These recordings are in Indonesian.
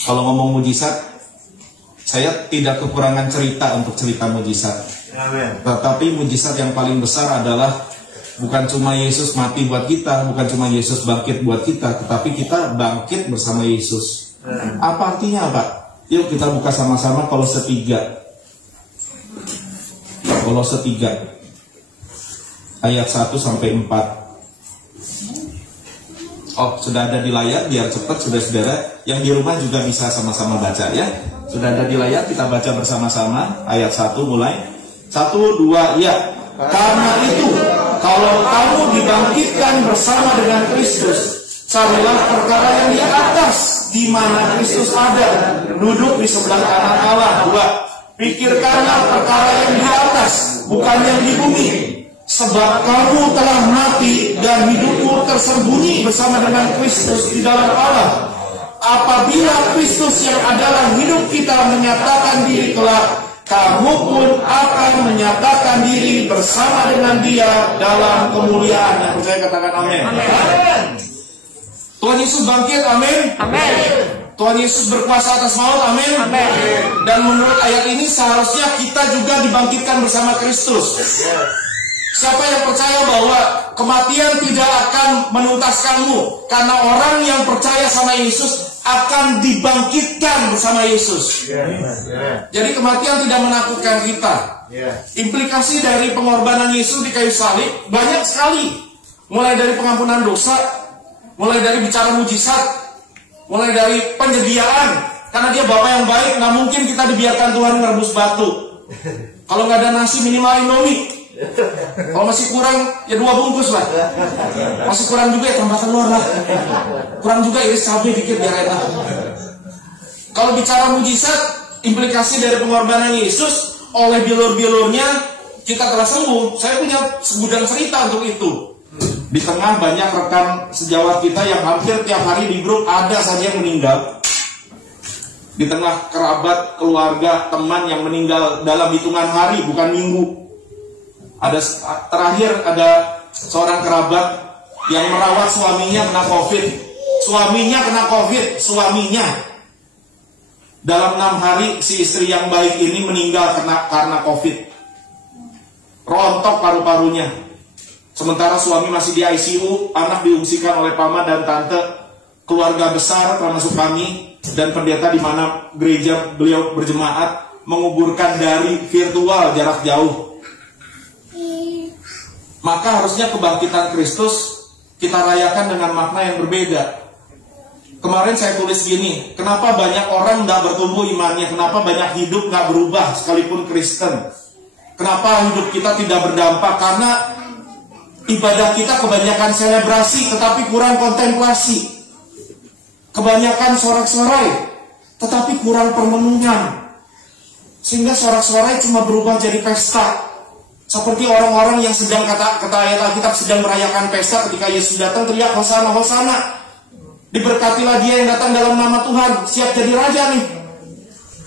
Kalau ngomong mujizat, saya tidak kekurangan cerita untuk cerita mujizat. Tetapi mujizat yang paling besar adalah bukan cuma Yesus mati buat kita, bukan cuma Yesus bangkit buat kita, tetapi kita bangkit bersama Yesus. Apa artinya, Pak? Yuk kita buka sama-sama Kolose 3. Kolose 3 ayat 1 sampai 4. Oh, sudah ada di layar, biar cepat saudara-saudara. Yang di rumah juga bisa sama-sama baca ya. Sudah ada di layar, kita baca bersama-sama. Ayat 1 mulai. 1, 2, ya. Karena itu, kalau kamu dibangkitkan bersama dengan Kristus, carilah perkara yang di atas, di mana Kristus ada, duduk di sebelah kanan Allah. 2, pikirkanlah perkara yang di atas, bukan yang di bumi. Sebab kamu telah mati dan hidupmu tersembunyi bersama dengan Kristus di dalam Allah. Apabila Kristus yang adalah hidup kita menyatakan diri kelak, kamu pun akan menyatakan diri bersama dengan Dia dalam kemuliaan. Yang percaya katakan amin. Tuhan Yesus bangkit, amin. Amin. Tuhan Yesus berkuasa atas maut, amin. Amin. Dan menurut ayat ini seharusnya kita juga dibangkitkan bersama Kristus. Siapa yang percaya bahwa kematian tidak akan menuntaskanmu, karena orang yang percaya sama Yesus akan dibangkitkan bersama Yesus. Jadi kematian tidak menakutkan kita. Implikasi dari pengorbanan Yesus di kayu salib banyak sekali. Mulai dari pengampunan dosa, mulai dari bicara mujizat, mulai dari penyediaan. Karena Dia Bapa yang baik, nggak mungkin kita dibiarkan Tuhan merebus batu. Kalau nggak ada nasi, minimal Indomie. Kalau masih kurang, ya 2 bungkus lah. Masih kurang juga ya tambah telur lah. Kurang juga iris cabai dikit biar enak. Kalau bicara mujizat, implikasi dari pengorbanan Yesus, oleh bilur-bilurnya kita telah sembuh. Saya punya segudang cerita untuk itu. Di tengah banyak rekan sejawat kita yang hampir tiap hari di grup ada saja yang meninggal. Di tengah kerabat, keluarga, teman yang meninggal dalam hitungan hari, bukan minggu. Terakhir ada seorang kerabat yang merawat suaminya kena COVID. Suaminya. Dalam 6 hari si istri yang baik ini meninggal karena COVID. Rontok paru-parunya. Sementara suami masih di ICU, anak diungsikan oleh paman dan tante, keluarga besar termasuk kami dan pendeta di mana gereja beliau berjemaat menguburkan dari virtual jarak jauh. Maka harusnya kebangkitan Kristus kita rayakan dengan makna yang berbeda. Kemarin saya tulis gini, kenapa banyak orang tidak bertumbuh imannya, kenapa banyak hidup nggak berubah sekalipun Kristen. Kenapa hidup kita tidak berdampak? Karena ibadah kita kebanyakan selebrasi tetapi kurang kontemplasi. Kebanyakan sorak-sorai tetapi kurang permenungan. Sehingga sorak-sorai cuma berubah jadi pesta. Seperti orang-orang yang sedang kata ayat Alkitab sedang merayakan pesta ketika Yesus datang teriak Hosana, Hosana. Diberkatilah dia yang datang dalam nama Tuhan, siap jadi raja nih.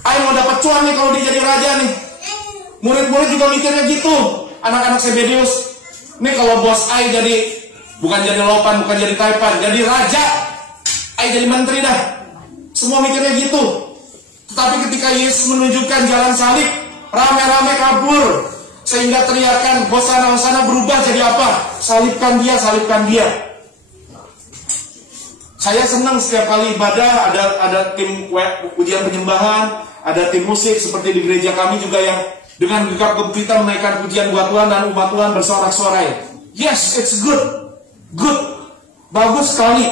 Ayo mau dapat cuan nih kalau dia jadi raja nih. Murid-murid juga mikirnya gitu. Anak-anak Zebedeus. Nih kalau bos Ai jadi, bukan jadi lopan, bukan jadi taipan, jadi raja. Ai jadi menteri dah. Semua mikirnya gitu. Tetapi ketika Yesus menunjukkan jalan salib, rame-rame kabur. Sehingga teriakan Hosana, Hosana berubah jadi apa? Salibkan dia, salibkan dia. Saya senang setiap kali ibadah ada tim ujian penyembahan, ada tim musik seperti di gereja kami juga yang dengan gegap gempita menaikkan pujian buat Tuhan dan umat Tuhan bersorak-sorai. Yes, it's good. Bagus sekali.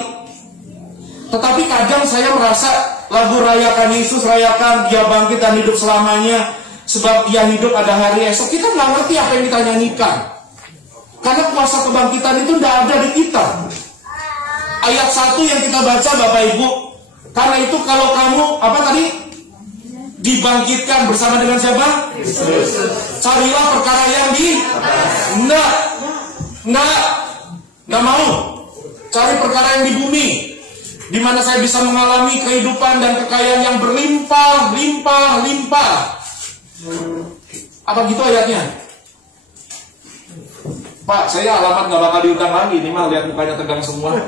Tetapi kadang saya merasa lagu rayakan Yesus, rayakan dia bangkit dan hidup selamanya, sebab dia hidup ada hari esok. Kita nggak ngerti apa yang kita nyanyikan. Karena kuasa kebangkitan itu tidak ada di kita. Ayat 1 yang kita baca Bapak Ibu. Karena itu kalau kamu, apa tadi? Dibangkitkan bersama dengan siapa? Yesus. Carilah perkara yang di Nggak mau. Cari perkara yang di bumi, di mana saya bisa mengalami kehidupan dan kekayaan yang berlimpah. Apa gitu ayatnya? Pak, saya alamat nggak bakal diundang lagi. Ini mah lihat mukanya tegang semua.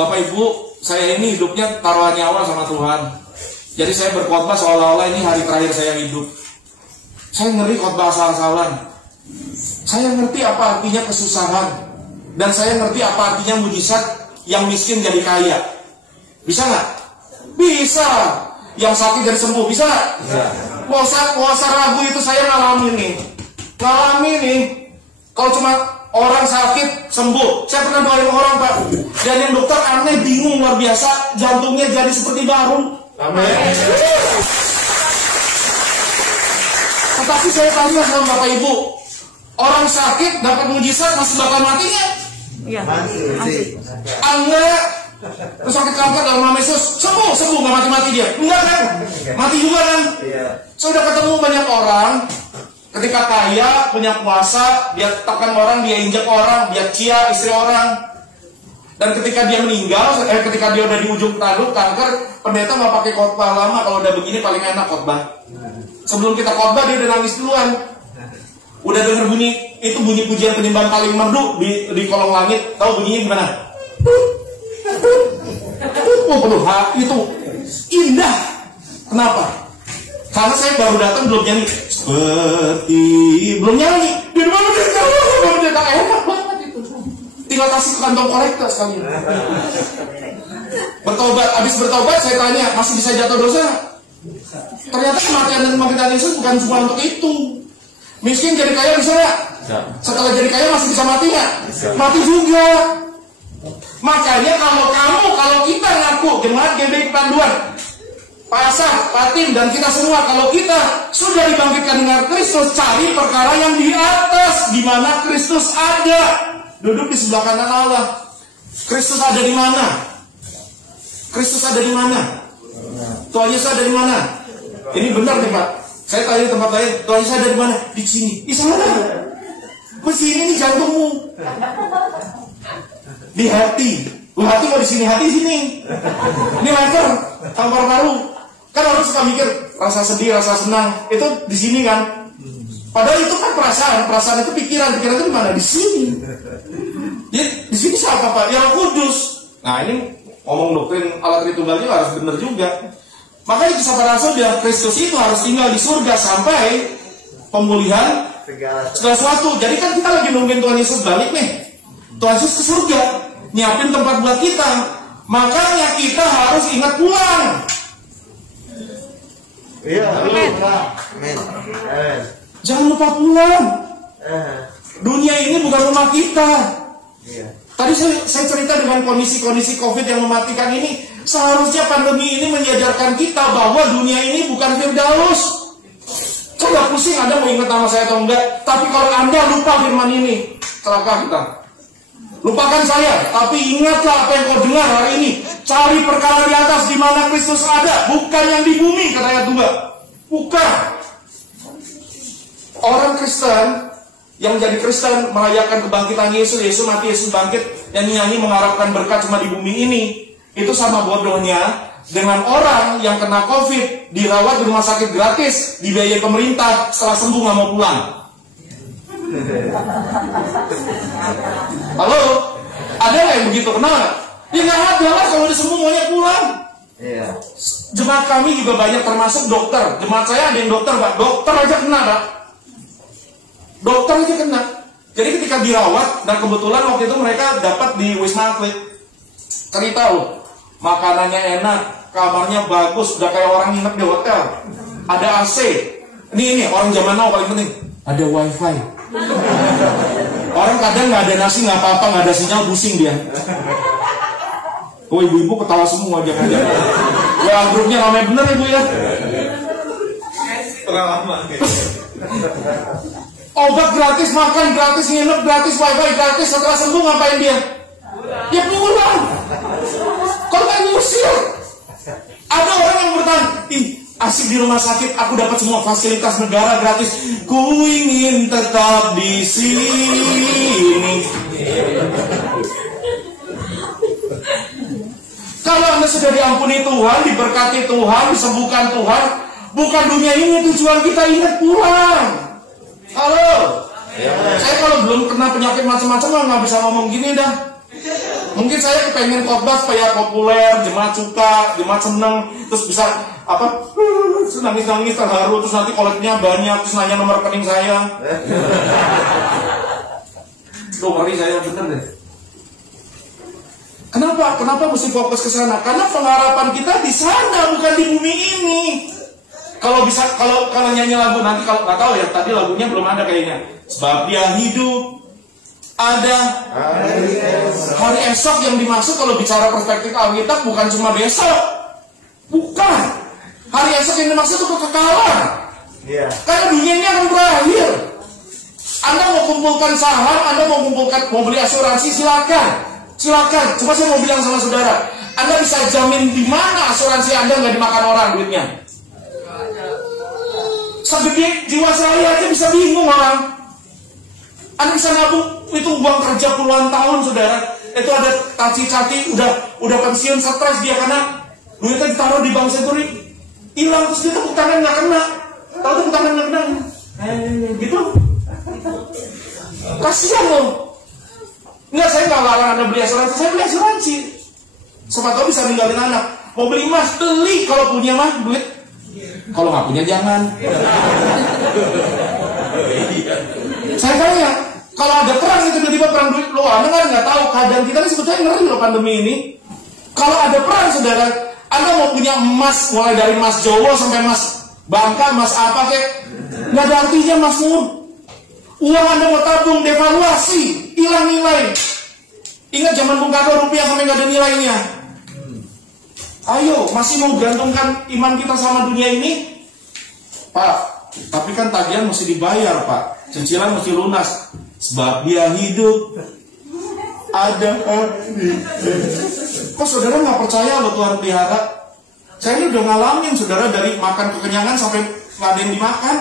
Bapak Ibu, saya ini hidupnya taruhan nyawa sama Tuhan. Jadi saya berkhotbah seolah-olah ini hari terakhir saya hidup. Saya ngeri khotbah asal-asalan. Saya ngerti apa artinya kesusahan. Dan saya ngerti apa artinya mujizat yang miskin jadi kaya. Bisa nggak? Bisa. Yang sakit jadi sembuh, bisa nggak? Puasa Rabu itu saya ngalamin nih. Kalau cuma orang sakit sembuh, saya pernah doain orang, Pak. Dan yang dokter aneh, bingung luar biasa, jantungnya jadi seperti baru. Amin. Tetapi saya tanya sama Bapak Ibu, orang sakit dapat mujizat masih bakal matinya? Iya. Masih. Enggak. Terus sakit kanker dalam nama Yesus, sembuh, nggak mati-mati dia. Enggak kan? Mati juga kan? Saya udah ketemu banyak orang, ketika kaya, punya kuasa, dia tekan orang, dia injak orang, dia cia istri orang. Dan ketika dia meninggal, ketika dia udah di ujung tanduk kanker, pendeta mau pakai khotbah lama. Kalau udah begini paling enak khotbah. Sebelum kita khotbah dia udah nangis duluan. Udah denger bunyi, itu bunyi pujian penyembahan paling merdu di kolong langit. Tahu bunyinya gimana? Penuh hati itu indah. Kenapa? Karena saya baru datang belum nyanyi. Belum nyanyi. Di mana dia enak banget itu. Tinggal kasih ke kantong kolektor sekalian. Habis bertobat saya tanya, masih bisa jatuh dosa? Ternyata kematian dan kebangkitan Yesus bukan cuma untuk itu. Miskin jadi kaya bisa nggak? Setelah jadi kaya masih bisa mati nggak? Mati juga. Makanya kalau kita ngaku jemaat GBI Panduan, Pak Asaf, Pak Tim, dan kita semua, kalau kita sudah dibangkitkan dengan Kristus, cari perkara yang di atas, di mana Kristus ada, duduk di sebelah kanan Allah. Kristus ada di mana? Kristus ada di mana? Tuhan Yesus ada di mana? Ini benar nih Pak. Saya tanya di tempat lain, Tuhan Yesus ada di mana? Di sini. Di sana. Di sini nih jantungmu. Di hati. Hati mau di sini, hati di sini. Ini lever, paru-paru. Kan orang suka mikir rasa sedih, rasa senang itu di sini kan. Padahal itu kan perasaan itu pikiran itu di mana? Di sini. Di sini siapa Pak? Ya Roh Kudus. Nah ini ngomong doktrin Allah Tritunggal juga harus benar juga. Makanya kisah para rasul bilang Kristus itu harus tinggal di surga sampai pemulihan segala sesuatu. Jadi kan kita lagi nungguin Tuhan Yesus balik nih. Tuhan Yesus ke surga, nyiapin tempat buat kita. Makanya kita harus ingat pulang. Iya, amin. Jangan lupa pulang. Dunia ini bukan rumah kita. Tadi saya cerita dengan kondisi-kondisi COVID yang mematikan ini. Seharusnya pandemi ini menyadarkan kita bahwa dunia ini bukan Firdaus. Coba pusing Anda mau ingat nama saya atau enggak. Tapi kalau Anda lupa firman ini, celaka kita. Lupakan saya, tapi ingatlah apa yang kau dengar hari ini. Cari perkara di atas di mana Kristus ada, bukan yang di bumi, kata ayat 2. Bukan. Orang Kristen yang jadi Kristen merayakan kebangkitan Yesus, Yesus mati, Yesus bangkit, yang nyanyi mengharapkan berkat cuma di bumi ini. Itu sama bodohnya dengan orang yang kena COVID, dirawat di rumah sakit gratis, dibiayai pemerintah, setelah sembuh nggak mau pulang. Halo? Ada nggak yang begitu? Kenal nggak? Ya nggak ada lah, kalau udah sembuh maunya pulang. Jemaat kami juga banyak termasuk dokter. Jemaat saya ada yang dokter Pak. Dokter aja kena Pak. Dokter aja kena. Jadi ketika dirawat, dan kebetulan waktu itu mereka dapat di Wisma Atlet. Cerita loh, makanannya enak, kamarnya bagus, udah kayak orang nginep di hotel. Ada AC. Ini orang zaman now paling penting. Ada wifi. Orang kadang nggak ada nasi, nggak apa-apa, nggak ada sinyal, pusing dia. Oh ibu-ibu ketawa semua, jangan-jangan. Ya grupnya ramai bener ibu ya. Pengalaman. Obat gratis, makan gratis, nginep gratis, wifi gratis. Setelah sembuh ngapain dia? Dia pulang. Kalau nggak ngusir. Ada orang yang bertanya, asik di rumah sakit, aku dapat semua fasilitas negara gratis. Ku ingin tetap di sini. Kalau Anda sudah diampuni Tuhan, diberkati Tuhan, disembuhkan Tuhan, bukan dunia ini tujuan kita, ingat pulang. Halo. Saya kalau belum kena penyakit macam-macam nggak bisa ngomong gini dah. Mungkin saya kepengen khotbah supaya populer, jemaat suka, jemaat seneng, terus bisa nangis-nangis terharu, terus nanti koleknya banyak, terus nanya nomor rekening saya. Duh, ngeri saya bener deh. Kenapa mesti fokus ke sana? Karena pengharapan kita di sana, bukan di bumi ini. Kalau nyanyi lagu nanti, kalau nggak tahu ya, tadi lagunya belum ada kayaknya. Sebab dia hidup, ada hari esok yang dimaksud kalau bicara perspektif Alkitab bukan cuma besok, bukan. Hari esok yang dimaksud itu kekekalan. Karena dunia ini akan berakhir. Anda mau kumpulkan saham, Anda mau beli asuransi, silakan. Coba saya mau bilang sama saudara, Anda bisa jamin di mana asuransi Anda nggak dimakan orang duitnya? Segede jiwa saya aja bisa bingung orang. Anda bisa nabung itu uang kerja puluhan tahun, saudara. Itu ada caci-caci, udah pensiun, stres dia karena duitnya ditaruh di bank Senturi, hilang, terus dia tepuk tangan nggak kena. Tahu tepuk tangan nggak kena? Gitu. Kasihan loh. Enggak, saya nggak larang Anda beli asuransi, saya beli asuransi. Siapa tahu bisa ninggalin anak. Mau beli emas, beli kalau punya mah duit. Kalau nggak punya jangan. Saya tanya, kalau ada perang itu tiba-tiba perang duit, loh Anda kan nggak tahu keadaan kita ini sebetulnya ngeri loh pandemi ini. Kalau ada perang, saudara, Anda mau punya emas, mulai dari emas Jawa sampai emas Bangka, emas apa kek, nggak ada artinya Mas Nur. Uang Anda mau tabung, devaluasi, hilang nilai. Ingat zaman Bung Karno rupiah sampai nggak ada nilainya. Ayo, masih mau gantungkan iman kita sama dunia ini? Pak, tapi kan tagihan mesti dibayar, Pak. Cicilan mesti lunas. Sebab dia hidup, ada hari. Kok saudara nggak percaya loh Tuhan pelihara? Saya ini udah ngalamin, saudara, dari makan kekenyangan sampai nggak ada yang dimakan.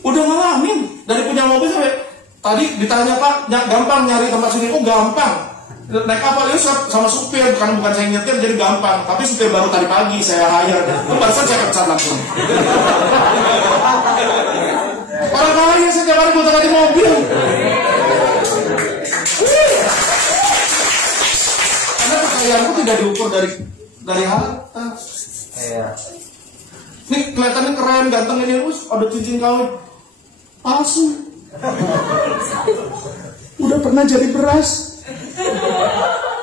Udah ngalamin, dari punya mobil sampai tadi ditanya Pak, gampang nyari tempat sini, oh gampang. Naik kapal itu sama supir, bukan saya nyetir jadi gampang. Tapi supir baru tadi pagi saya hire, barusan saya pecat langsung. Orang kaya setiap hari gue ganti mobil. Karena kekayaanku tidak diukur dari harta. Ini kelihatannya keren, ganteng ini, ada cincin kawin. Palsu. Udah pernah jadi beras,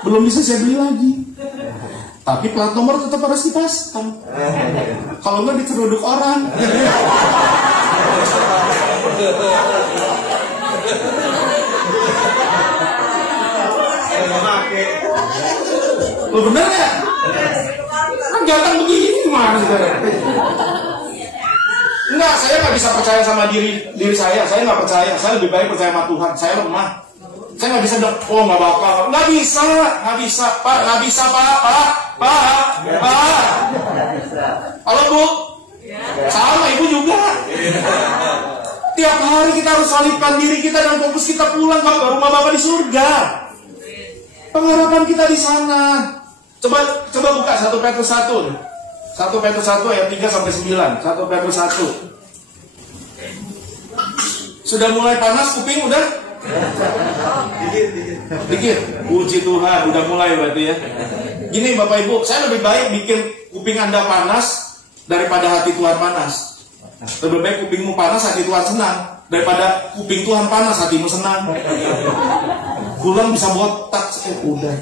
belum bisa saya beli lagi. Tapi plat nomor tetap harus dipasang. Kalau nggak diceruduk orang. Lo bener ya? Kan ganteng begini gimana saudara? Enggak, saya nggak bisa percaya sama diri saya. Saya nggak percaya. Saya lebih baik percaya sama Tuhan. Saya lemah. Saya nggak bisa bilang, oh nggak bakal. Nggak bisa, Pak. Nggak bisa, Pak. Halo Bu. Sama Ibu juga. Tiap hari kita harus salibkan diri kita dan fokus kita pulang ke rumah Bapa di surga. Pengharapan kita di sana. Coba buka 1 Petrus 1. 1 Petrus 1 ayat 3 sampai 9. 1 Petrus 1. Sudah mulai panas kuping udah? Dikit. Puji Tuhan, udah mulai berarti ya. Gini Bapak Ibu, saya lebih baik bikin kuping Anda panas daripada hati Tuhan panas. Lebih baik kupingmu panas, hati Tuhan senang, daripada kuping Tuhan panas, hatimu senang. Pulang bisa botak, udah.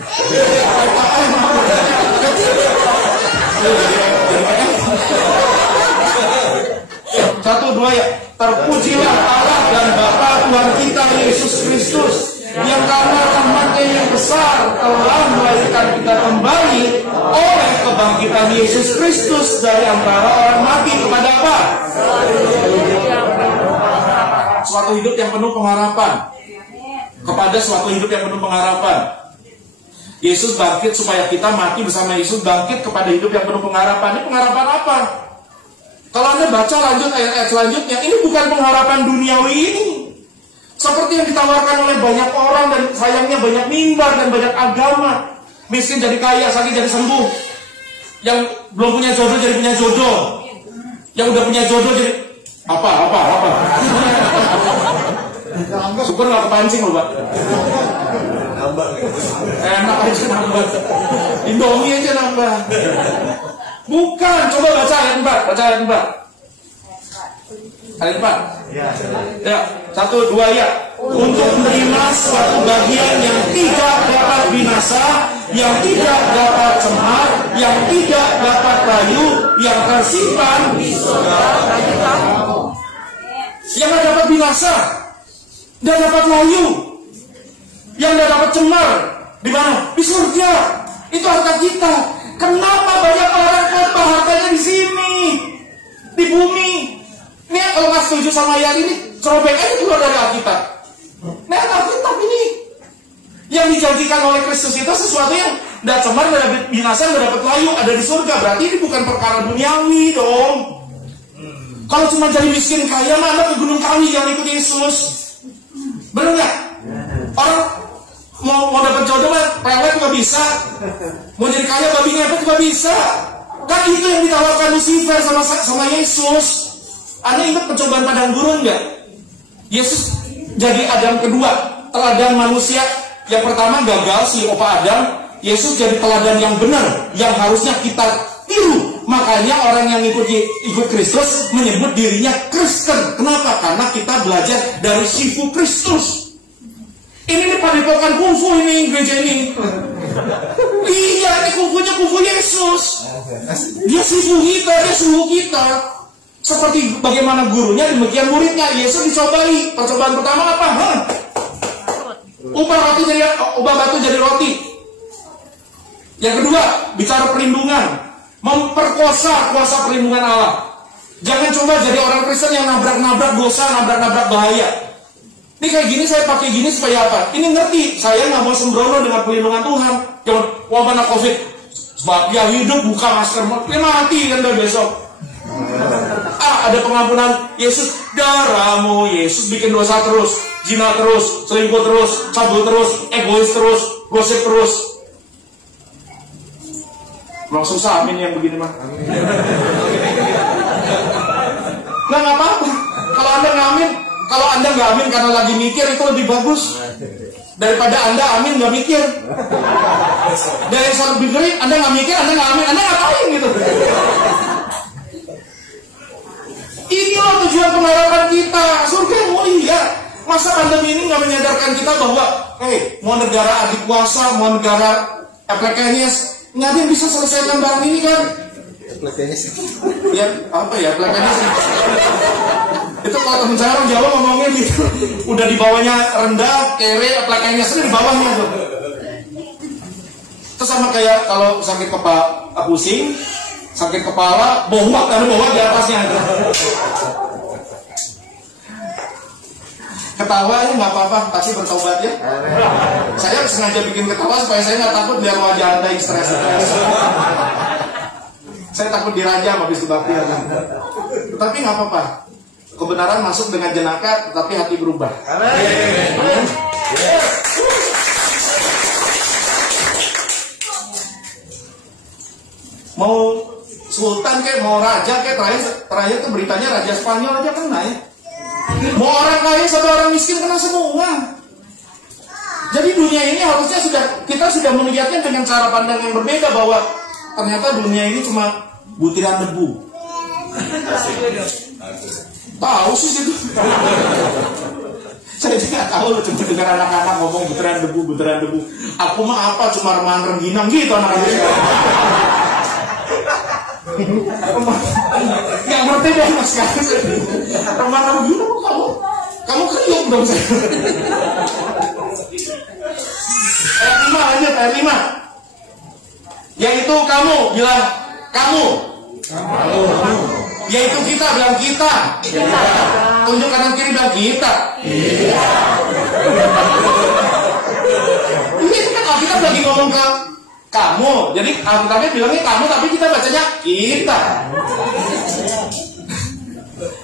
1, 2 ya. Terpujilah Allah dan Bapa Tuhan kita Yesus Kristus, yang karena rahmat-Nya yang besar telah melahirkan kita kembali oleh kebangkitan Yesus Kristus dari antara orang mati kepada apa? Suatu hidup yang penuh pengharapan. Kepada suatu hidup yang penuh pengharapan. Yesus bangkit supaya kita mati bersama Yesus bangkit kepada hidup yang penuh pengharapan. Ini pengharapan apa? Kalau Anda baca lanjut ayat-ayat selanjutnya, ini bukan pengharapan duniawi ini. Seperti yang ditawarkan oleh banyak orang dan sayangnya banyak mimbar dan banyak agama. Miskin jadi kaya, sakit jadi sembuh. Yang belum punya jodoh jadi punya jodoh. Yang udah punya jodoh jadi apa? Syukur nggak kepancing loh Pak. Enak aja nambah. Indomie aja nambah. Bukan, coba baca ayat 4. Baca ayat 4. Ayat 4. Ya, 1, 2 ya. Untuk menerima suatu bagian yang tidak dapat binasa, yang tidak dapat cemar, yang tidak dapat layu, yang tersimpan di surga bagi kamu. Yang tidak dapat binasa, tidak dapat layu, yang tidak dapat cemar, di mana? Di surga. Itu harta kita. Kenapa banyak orang khotbah hartanya di sini, di bumi? Ini kalau nggak setuju sama ayat ini, cerobek aja keluar dari Alkitab. Nah, Alkitab ini yang dijanjikan oleh Kristus itu sesuatu yang tidak cemar, tidak dapat binasa, tidak dapat layu, ada di surga. Berarti ini bukan perkara duniawi dong. Kalau cuma jadi miskin kaya, mah Anda ke Gunung Kawi, jangan ikut Yesus. Benar nggak? Orang mau dapat jodoh, pelet nggak bisa. Mau jadi kaya, babi ngepet nggak bisa. Kan itu yang ditawarkan Lucifer sama Yesus. Anda ingat percobaan padang gurun nggak? Yesus jadi Adam kedua, teladan manusia. Yang pertama gagal, si opa Adam. Yesus jadi teladan yang benar, yang harusnya kita tiru. Makanya orang yang ikut Kristus menyebut dirinya Kristen. Kenapa? Karena kita belajar dari Sifu Kristus. Ini padepokan kungfu ini, gereja ini. Iya, ini kungfunya kungfu Yesus. Dia Sifu kita, dia suhu kita. Seperti bagaimana gurunya, demikian muridnya. Yesus dicobai. Percobaan pertama apa? Ubah batu jadi roti. Yang kedua, bicara perlindungan. Memperkosa kuasa perlindungan Allah. Jangan coba jadi orang Kristen yang nabrak-nabrak dosa, nabrak-nabrak bahaya. Ini kayak gini, saya pakai gini supaya apa? Ini ngerti, saya nggak mau sembrono dengan perlindungan Tuhan. Jangan wabah COVID, sebab dia hidup buka masker, dia mati kan dari besok. Ada pengampunan Yesus, darahmu Yesus bikin dosa terus, zina terus, selingkuh terus, cabul terus, egois terus, gosip terus. Langsung susah amin yang begini mah. Nggak apa-apa. Kalau anda nggak amin karena lagi mikir, itu lebih bagus daripada anda amin nggak mikir. Dan yang saya lebih ngeri, anda nggak mikir, anda nggak amin, anda ngapain gitu? Inilah tujuan pengharapan kita, surga yang mulia. Masa pandemi ini nggak menyadarkan kita bahwa, mau negara adik kuasa, mau negara Eplekenyes, nggak ada yang bisa selesaikan barang ini kan? Eplekenyes? Ya apa ya Eplekenyes? Itu kalau temen saya orang Jawa ngomongnya gitu, udah di bawahnya rendah, kere, Eplekenyes itu di bawahnya tuh. Itu sama kayak kalau sakit kepala, pusing, sakit kepala, bohwat, ada bohwat di atasnya. Ketawa ya nggak apa-apa, tapi bertobat ya. Saya sengaja bikin ketawa supaya saya nggak takut biar wajah anda yang stres. Saya takut dirajam habis dibakti. Tapi nggak apa-apa. Kebenaran masuk dengan jenaka, tetapi hati berubah. Amin. Mau sultan kayak mau raja kayak terakhir tuh beritanya raja Spanyol aja kena ya. Mau orang kaya sama orang miskin kena semua. Jadi dunia ini harusnya kita sudah melihatnya dengan cara pandang yang berbeda, bahwa ternyata dunia ini cuma butiran debu. Tahu sih itu. Saya juga tahu loh, cuma dengar anak-anak ngomong butiran debu. Aku mah apa, cuma remahan rengginang gitu anak-anak. Nggak ngerti deh mas sekarang. Remahan rengginang kamu kriuk dong saya. Ayat 5 lanjut, ayat 5. Yaitu kamu, bilang kamu. Yaitu kita, bilang kita. Tunjuk kanan kiri, bilang kita. Ini kan Alkitab lagi ngomong ke kamu. Jadi Alkitabnya bilangnya kamu, tapi kita bacanya kita.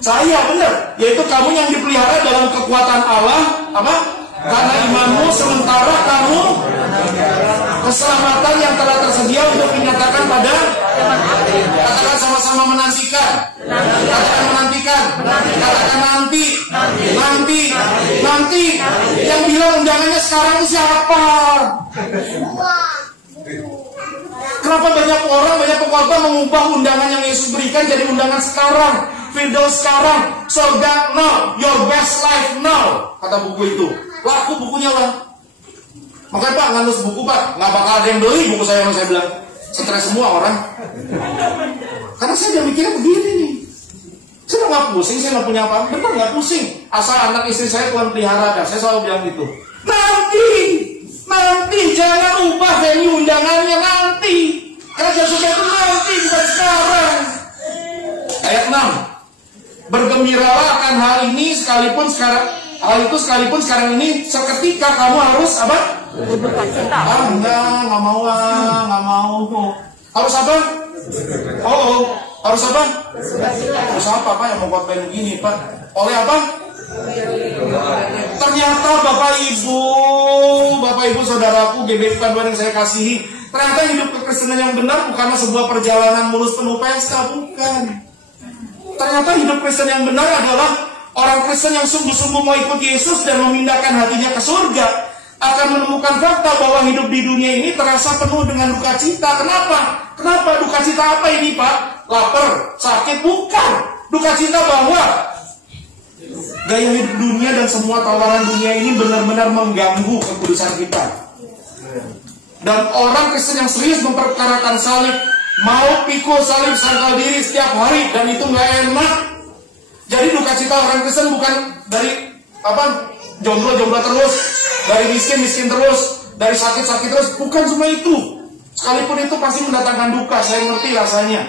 Saya benar, yaitu kamu yang dipelihara dalam kekuatan Allah, apa? Karena imanmu sementara kamu ke Keselamatan yang telah tersedia untuk dinyatakan pada. Katakan sama-sama menantikan. Katakan menantikan. Katakan nanti. Nanti. Yang bilang undangannya sekarang itu siapa? Kenapa banyak orang, banyak pengkhotbah mengubah undangan yang Yesus berikan jadi undangan sekarang, Firdaus sekarang, surga now, your best life now, kata buku itu. Laku bukunya lah. Makanya Pak, nggak nulis buku Pak, nggak bakal ada yang beli buku saya bilang. Stres semua orang. Karena saya udah mikirnya begini nih. Saya nggak pusing, saya nggak punya apa-apa. Betul nggak pusing. Asal anak istri saya Tuhan pelihara, saya selalu bilang gitu. Nanti jangan ubah venue undangannya nanti. Karena sudah itu nanti, bukan sekarang. Ayat 6. Bergembiralah akan hal ini sekalipun sekarang ini seketika kamu harus apa? Berduka-cita. Nggak mau. Harus apa? Harus apa? Harus apa Pak yang mau khotbah begini Pak? Oleh apa? Ternyata Bapak Ibu saudaraku, GBI Tuhan yang saya kasihi, ternyata hidup kekristenan yang benar bukanlah sebuah perjalanan mulus penuh pesta, bukan. Ternyata hidup Kristen yang benar adalah orang Kristen yang sungguh-sungguh mau ikut Yesus dan memindahkan hatinya ke surga akan menemukan fakta bahwa hidup di dunia ini terasa penuh dengan duka cita. Kenapa? Duka cita apa ini Pak? Lapar, sakit? Bukan. Duka cita bahwa gaya hidup dunia dan semua tawaran dunia ini benar-benar mengganggu kekudusan kita. Dan orang Kristen yang serius memperkarakan salib, mau pikul salib sangkal diri setiap hari, dan itu nggak enak. Jadi duka cita orang Kristen bukan dari jomblo terus, dari miskin terus, dari sakit terus, bukan cuma itu. Sekalipun itu pasti mendatangkan duka, saya ngerti rasanya.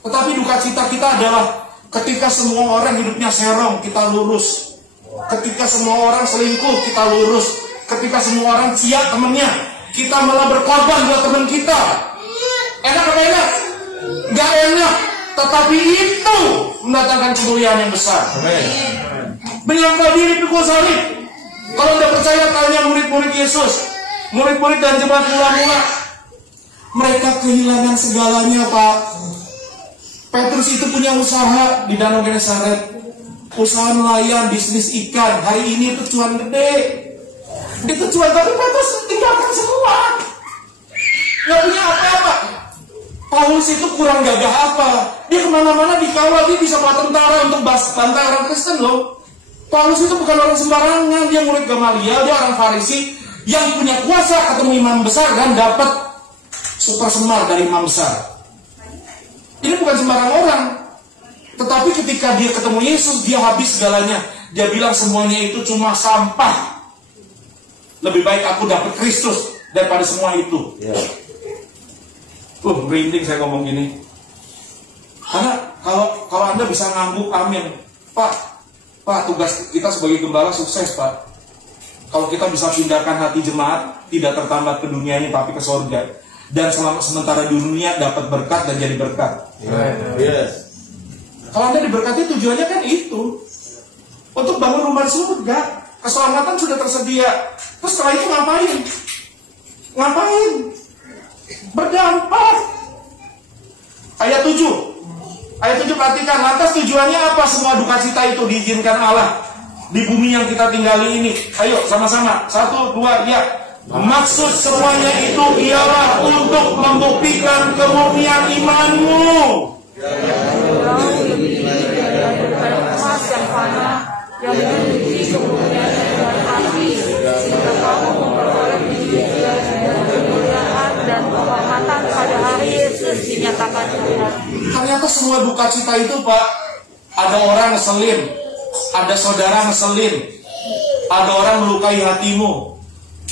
Tetapi duka cita kita adalah ketika semua orang hidupnya serong, kita lurus. Ketika semua orang selingkuh, kita lurus. Ketika semua orang ciat temennya, kita malah berkorban buat teman kita. Enak apa enak? Gak enak. Tetapi itu mendatangkan kemuliaan yang besar. Menyangkal diri pikul salib. Kalau tidak percaya, tanya murid-murid Yesus, murid-murid dan jemaat mula-mula. Mereka kehilangan segalanya Pak. Petrus itu punya usaha di Danau Genesaret, usaha nelayan, bisnis ikan. Hari ini itu cuan gede. Itu cuan, tapi Petrus tinggalkan semua. Gak punya apa-apa. Paulus itu kurang gagah apa? Dia kemana-mana dikawal, dia bisa bawa tentara untuk bantai orang Kristen loh. Paulus itu bukan orang sembarangan. Dia murid Gamaliel, dia orang Farisi yang punya kuasa ketemu imam besar dan dapat super semar dari imam besar. Ini bukan sembarang orang. Tetapi ketika dia ketemu Yesus, dia habis segalanya. Dia bilang semuanya itu cuma sampah. Lebih baik aku dapat Kristus daripada semua itu. Merinding saya ngomong gini. Karena kalau Anda bisa ngangguk amin. Pak, tugas kita sebagai gembala sukses Pak. Kalau kita bisa pindahkan hati jemaat, tidak tertambat ke dunia ini tapi ke surga. Dan selama sementara di dunia dapat berkat dan jadi berkat. Kalau Anda diberkati tujuannya kan itu, untuk bangun rumah di surga. Keselamatan sudah tersedia. Terus setelah itu ngapain? Berdampak. Ayat 7 perhatikan. Lantas tujuannya apa semua duka cita itu diizinkan Allah di bumi yang kita tinggali ini? Ayo sama-sama, 1, 2, ya. Maksud semuanya itu ialah untuk membuktikan kemurnian imanmu. Dan penghormatan pada hari Yesus dinyatakan. Ternyata semua duka cita itu Pak, ada orang ngeselin, ada saudara ngeselin, ada orang melukai hatimu.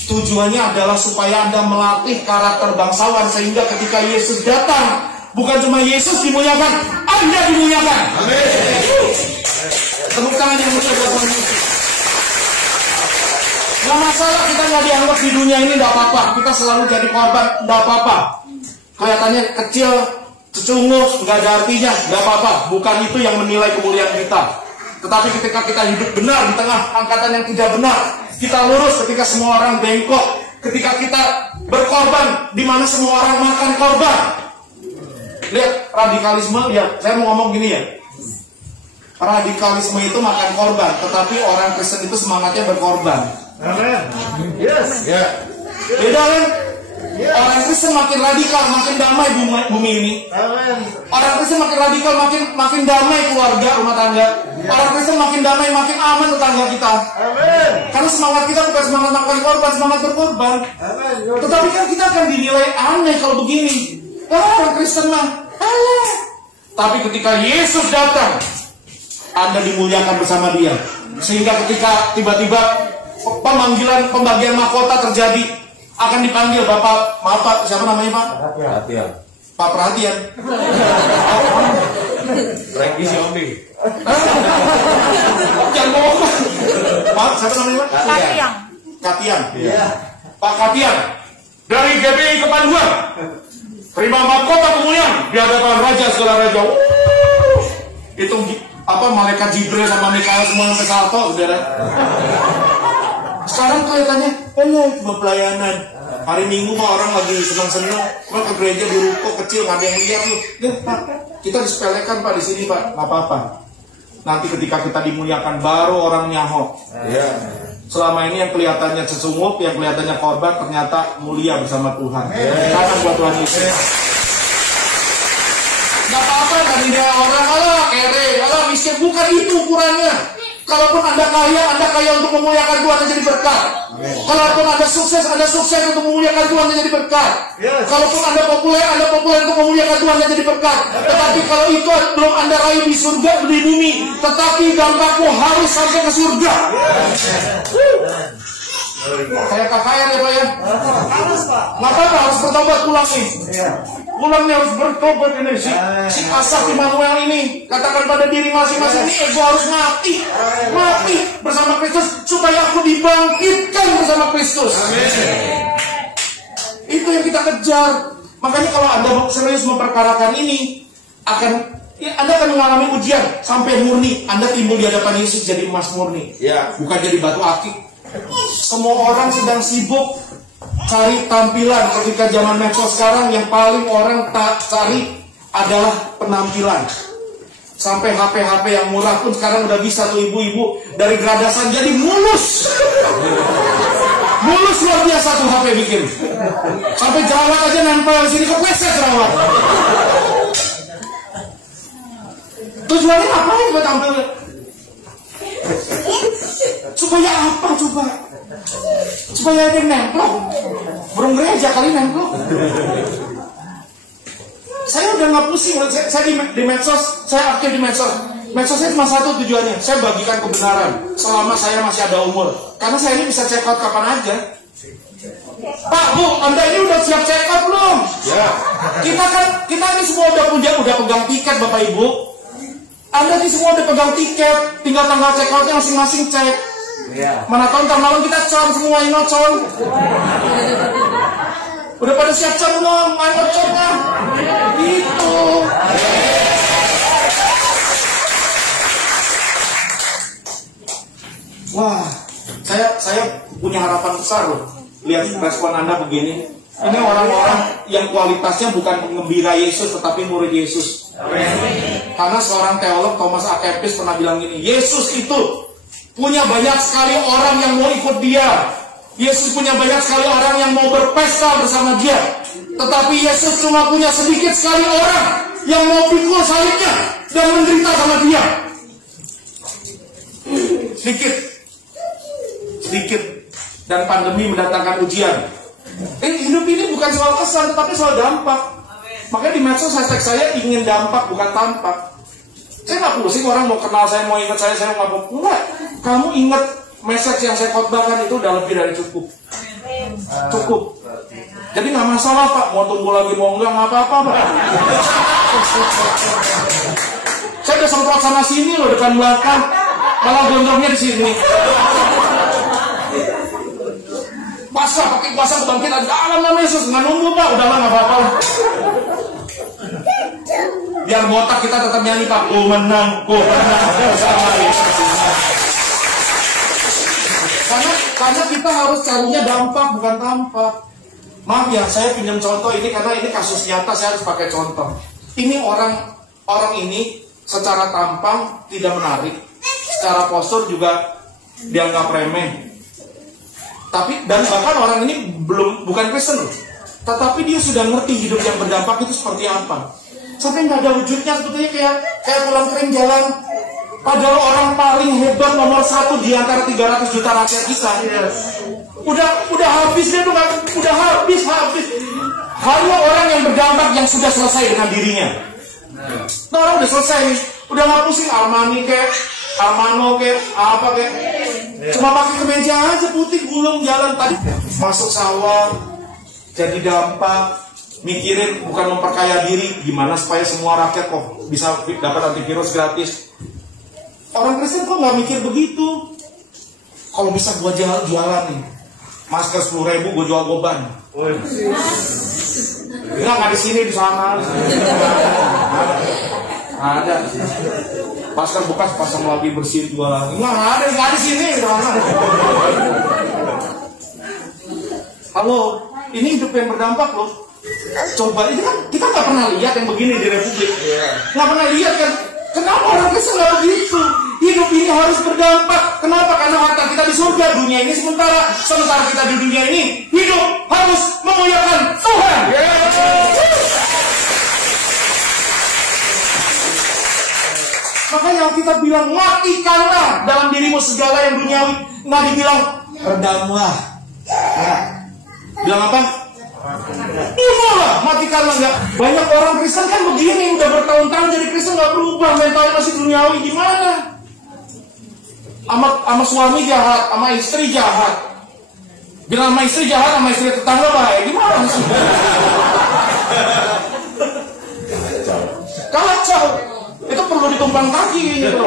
Tujuannya adalah supaya Anda melatih karakter bangsawan sehingga ketika Yesus datang, bukan cuma Yesus dimuliakan, Anda dimuliakan. Amin. Tepuk tangan yang mulia buat Tuhan Yesus. Gak masalah kita nggak dianggap di dunia ini, nggak apa-apa. Kita selalu jadi korban, nggak apa-apa. Kelihatannya kecil, cecungu, nggak ada artinya, nggak apa-apa. Bukan itu yang menilai kemuliaan kita. Tetapi ketika kita hidup benar di tengah angkatan yang tidak benar, kita lurus ketika semua orang bengkok, ketika kita berkorban korban, di mana semua orang makan korban. Lihat radikalisme, ya saya mau ngomong gini ya. Radikalisme itu makan korban, tetapi orang Kristen itu semangatnya berkorban. Amen. Yes. Ya. Beda kan? Orang Kristen makin radikal, makin damai bumi ini. Amen. Orang Kristen makin radikal, makin damai keluarga, rumah tangga. Orang Kristen makin damai, makin aman tetangga kita. Amen. Karena semangat kita bukan semangat makan korban, semangat berkorban. Amen. Tetapi kan kita akan dinilai aneh kalau begini. Orang Kristen mah, alah. Tapi ketika Yesus datang, Anda dimuliakan bersama Dia. Sehingga ketika tiba-tiba pembagian mahkota terjadi, akan dipanggil Bapak, maaf Pak, siapa namanya Pak? Perhatian. Pak Perhatian. Lagi si Ombi. Jangan bohong Pak. Maaf, siapa namanya Pak? Katiang. Katian. Iya. Pak Katian. Dari GBI Kepanduan. Terima mahkota kemuliaan di hadapan Raja segala Raja. Itu malaikat Jibril sama Mikael semua sampai salto, saudara. Sekarang kelihatannya, cuma pelayanan. Hari Minggu mah orang lagi senang-senang, ke gereja di ruko kecil, nggak ada yang lihat lu. Pak, kita disepelekan Pak di sini Pak, nggak apa-apa. Nanti ketika kita dimuliakan baru orang nyaho. Iya. Selama ini yang kelihatannya sesungguh, yang kelihatannya korban, ternyata mulia bersama Tuhan. Karena buat Tuhan Yesus. Gak apa-apa, kan ini orang, alah kere, alah miskin, bukan itu ukurannya. Kalaupun Anda kaya untuk memuliakan Tuhan dan jadi berkat. Kalaupun Anda sukses untuk memuliakan Tuhan dan jadi berkat. Kalaupun Anda populer untuk memuliakan Tuhan dan jadi berkat. Tetapi kalau itu belum Anda raih di surga, di bumi, tetapi dampakmu harus sampai ke surga. Kayak KKR ya Pak ya? Harus Pak. Maka harus bertobat pulang nih. Pulangnya harus bertobat ini. Si Asaf Immanuel ini, katakan pada diri masing-masing, ini ego harus mati. Mati bersama Kristus supaya aku dibangkitkan bersama Kristus. Itu yang kita kejar. Makanya kalau Anda serius memperkarakan ini, Anda akan mengalami ujian sampai murni. Anda timbul di hadapan Yesus jadi emas murni, bukan jadi batu akik. Semua orang sedang sibuk cari tampilan. Ketika zaman medsos sekarang, yang paling orang tak cari adalah penampilan. Sampai HP-HP yang murah pun sekarang udah bisa tuh ibu-ibu dari gradasan jadi mulus. Mulus luar biasa tuh HP bikin. Sampai jerawat aja nempel di sini, kepleset jerawat. Tujuannya apa yang buat tampil? Supaya apa coba? Supaya ada yang nempel. Burung gereja kali nempel. Saya udah nggak pusing. Saya di medsos, saya aktif di medsos. Medsos saya cuma satu tujuannya, saya bagikan kebenaran selama saya masih ada umur. Karena saya ini bisa check out kapan aja. Pak, Bu, Anda ini udah siap check out belum? Ya. Kita ini semua udah pegang tiket Bapak Ibu. Anda ini semua udah pegang tiket, tinggal tanggal check outnya masing-masing cek. Mana tahu ntar malam kita con semua ini con. Udah pada siap con belum? Ayo con lah. Gitu. Wah, saya punya harapan besar loh. Lihat respon Anda begini. Ini orang-orang yang kualitasnya bukan pengembira Yesus, tetapi murid Yesus. Karena seorang teolog Thomas A. Kempis pernah bilang gini, Yesus itu punya banyak sekali orang yang mau ikut dia. Yesus punya banyak sekali orang yang mau berpesta bersama dia. Tetapi Yesus cuma punya sedikit sekali orang yang mau pikul salibnya dan menderita sama dia. Sedikit. Dan pandemi mendatangkan ujian. Hidup ini bukan soal kesan, tetapi soal dampak. Makanya di medsos hashtag saya ingin dampak, bukan tampak. Saya nggak pusing orang mau kenal saya, mau ingat saya nggak mau. Enggak. Kamu ingat message yang saya khotbahkan itu udah lebih dari cukup. Cukup. Jadi nggak masalah Pak, mau tunggu lagi mau enggak, nggak apa-apa Pak. Saya udah semprot sana sini loh, depan belakang, malah gondrongnya di sini. Pakai puasa kebangkitan dalam nama Yesus, nggak nunggu Pak, udahlah nggak apa-apa. Biar botak kita tetap nyanyi Pak, ku menang bersama Yesus. Karena kita harus carinya dampak bukan tampak. Maaf ya, saya pinjam contoh ini karena ini kasus nyata, saya harus pakai contoh. Ini orang ini secara tampang tidak menarik, secara postur juga dianggap remeh. Tapi dan bahkan orang ini bukan Kristen loh, tetapi dia sudah ngerti hidup yang berdampak itu seperti apa. Sampai nggak ada wujudnya, sebetulnya kayak tulang kering jalan. Padahal orang paling hebat nomor 1 di antara 300 juta rakyat kita. Udah habis dia tuh, udah habis. Hanya orang yang berdampak yang sudah selesai dengan dirinya. Nah, orang udah selesai nih, udah nggak pusing Armani kek, Armano kek, apa kek. Cuma pakai kemeja aja putih gulung jalan tadi. Masuk sawah, jadi dampak, mikirin bukan memperkaya diri, gimana supaya semua rakyat kok bisa dapat antivirus gratis. Orang Kristen kok nggak mikir begitu. Kalau bisa gua jualan nih, masker 10.000 gua jual goban. Nggak di sini, di sana. Ada. Masker bekas pasang lagi bersih jualan. Nggak di sini, di sana. Halo, ini hidup yang berdampak loh. Coba, ini kan kita nggak pernah lihat yang begini di Republik. Nggak pernah lihat kan. Kenapa orang Kristen nggak begitu? Hidup ini harus berdampak. Kenapa? Karena harta kita di surga, dunia ini sementara. Sementara kita di dunia ini, hidup harus memuliakan Tuhan. Makanya kita bilang, matikanlah dalam dirimu segala yang duniawi. Nggak dibilang, redamlah. Bilang apa? Bunuhlah, matikanlah. Enggak. Banyak orang Kristen kan begini, udah bertahun-tahun jadi Kristen nggak berubah, mentalnya masih duniawi. Gimana? Sama suami jahat, sama istri jahat. Bilang sama istri jahat, sama istri tetangga baik. Gimana sih? Kacau. Itu perlu ditumpang kaki gitu.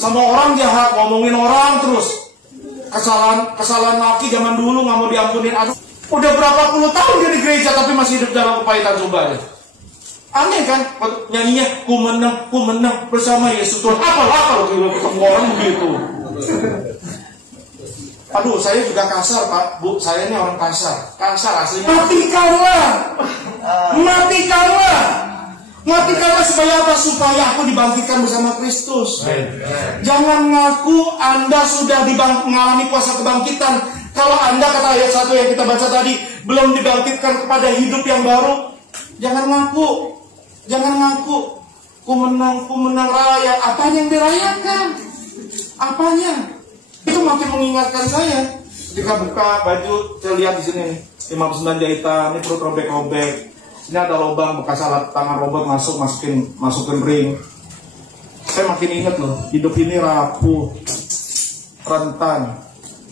Sama orang jahat, ngomongin orang terus. Kesalahan laki zaman dulu nggak mau diampunin. Udah berapa puluh tahun dia di gereja tapi masih hidup dalam kepahitan. Coba deh. Aneh kan? Nyanyinya ku menang bersama Yesus Tuhan. Apa loh ketemu orang begitu. Aduh, saya juga kasar Pak, Bu. Saya ini orang kasar aslinya. Matikanlah supaya apa? Supaya aku dibangkitkan bersama Kristus. Jangan ngaku Anda sudah mengalami kuasa kebangkitan. Kalau Anda, kata ayat 1 yang kita baca tadi, belum dibangkitkan kepada hidup yang baru, jangan ngaku. Ku menang raya. Apanya yang dirayakan? Apanya? Itu makin mengingatkan saya. Ketika buka baju, saya lihat di sini 59 jahitan, ini perut robek-robek. Ini ada lubang bekas alat tangan robot masukin ring. Saya makin ingat loh, hidup ini rapuh, rentan.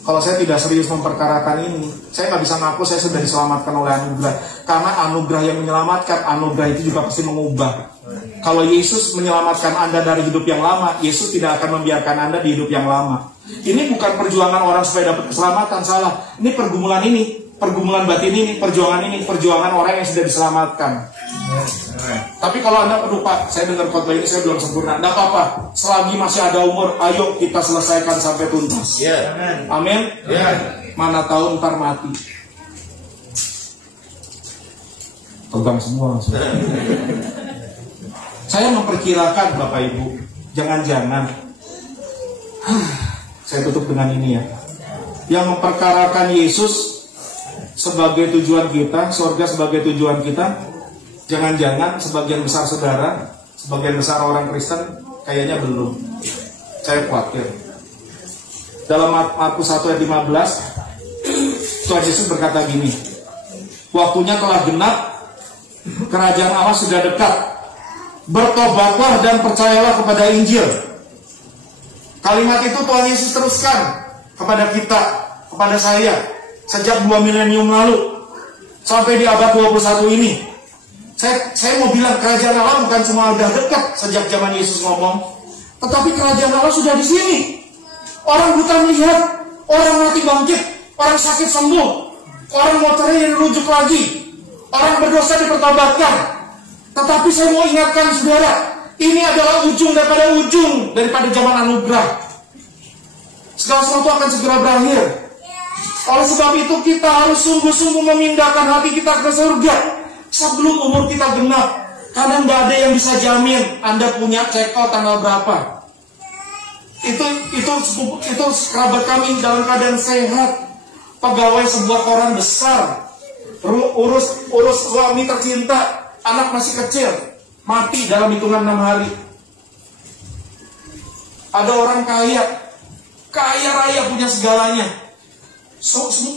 Kalau saya tidak serius memperkarakan ini, saya nggak bisa ngaku saya sudah diselamatkan oleh anugerah. Karena anugerah yang menyelamatkan, anugerah itu juga pasti mengubah. Kalau Yesus menyelamatkan Anda dari hidup yang lama, Yesus tidak akan membiarkan Anda di hidup yang lama. Ini bukan perjuangan orang supaya dapat keselamatan, salah. Ini pergumulan batin ini, perjuangan orang yang sudah diselamatkan. Tapi kalau Anda, aduh Pak, saya dengar khotbah ini saya belum sempurna, tidak apa-apa. Selagi masih ada umur, ayo kita selesaikan sampai tuntas. Amin. Mana tahu ntar mati. Tegang semua. Saya memperkirakan Bapak Ibu, jangan-jangan, saya tutup dengan ini ya, yang memperkarakan Yesus sebagai tujuan kita, surga sebagai tujuan kita, jangan-jangan sebagian besar saudara, sebagian besar orang Kristen kayaknya belum. Saya khawatir. Dalam Markus 1 ayat 15, Tuhan Yesus berkata gini, waktunya telah genap, kerajaan Allah sudah dekat, bertobatlah dan percayalah kepada Injil. Kalimat itu Tuhan Yesus teruskan kepada kita, kepada saya, sejak 2 milenium lalu sampai di abad 21 ini. Saya mau bilang kerajaan Allah bukan cuma udah dekat sejak zaman Yesus ngomong, tetapi kerajaan Allah sudah di sini. Orang buta melihat, orang mati bangkit, orang sakit sembuh, orang mau cerai dirujuk lagi, orang berdosa dipertobatkan. Tetapi saya mau ingatkan saudara, ini adalah ujung daripada zaman anugerah. Segala sesuatu akan segera berakhir. Oleh sebab itu kita harus sungguh-sungguh memindahkan hati kita ke surga sebelum umur kita genap. Karena nggak ada yang bisa jamin Anda punya check out tanggal berapa. Itu kerabat kami dalam keadaan sehat, pegawai sebuah koran besar, urus suami tercinta, anak masih kecil, mati dalam hitungan 6 hari. Ada orang kaya raya punya segalanya.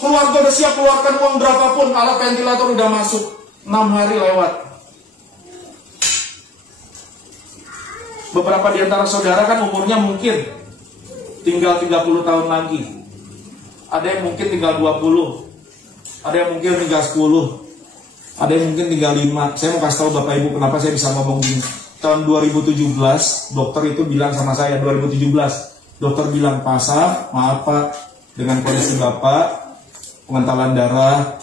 Keluarga udah siap keluarkan uang berapapun, alat ventilator udah masuk, 6 hari lewat. Beberapa di antara saudara kan umurnya mungkin tinggal 30 tahun lagi. Ada yang mungkin tinggal 20, ada yang mungkin tinggal 10, ada yang mungkin tinggal 5. Saya mau kasih tahu Bapak Ibu kenapa saya bisa ngomong gini. Tahun 2017, dokter itu bilang sama saya, 2017, dokter bilang, "Pak Asaf, maaf Pak, dengan kondisi Bapak, pengentalan darah,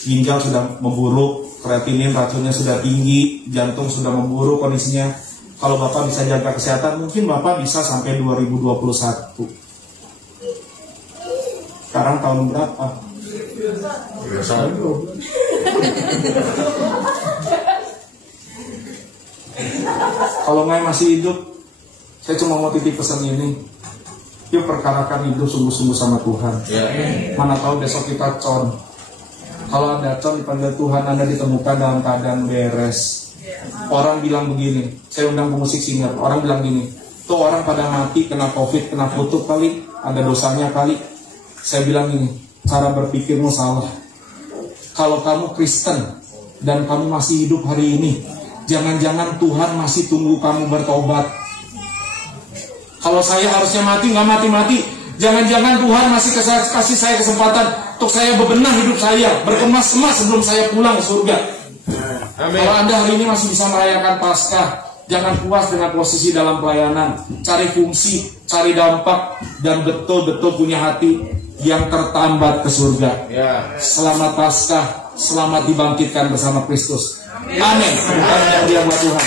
ginjal sudah memburuk, kreatinin racunnya sudah tinggi, jantung sudah memburuk kondisinya. Kalau Bapak bisa jaga kesehatan, mungkin Bapak bisa sampai 2021. Sekarang tahun berapa? Kalau Ngai masih hidup, saya cuma mau titip pesan ini. Yuk perkarakan hidup sungguh-sungguh sama Tuhan. Mana tahu besok kita con. Kalau Anda con dipanggil Tuhan, Anda ditemukan dalam keadaan beres. Orang bilang begini, saya undang pemusik singer. Orang bilang gini, tuh orang pada mati kena COVID, kena kutuk kali, ada dosanya kali. Saya bilang gini, cara berpikirmu salah. Kalau kamu Kristen dan kamu masih hidup hari ini, jangan-jangan Tuhan masih tunggu kamu bertobat. Kalau saya harusnya mati, nggak mati-mati, jangan-jangan Tuhan masih kasih saya kesempatan untuk saya bebenah hidup saya, berkemas-kemas sebelum saya pulang ke surga. Amin. Kalau Anda hari ini masih bisa merayakan Paskah, jangan puas dengan posisi dalam pelayanan, cari fungsi, cari dampak, dan betul-betul punya hati yang tertambat ke surga. Selamat Paskah, selamat dibangkitkan bersama Kristus. Amin. Bukan yang buat Tuhan.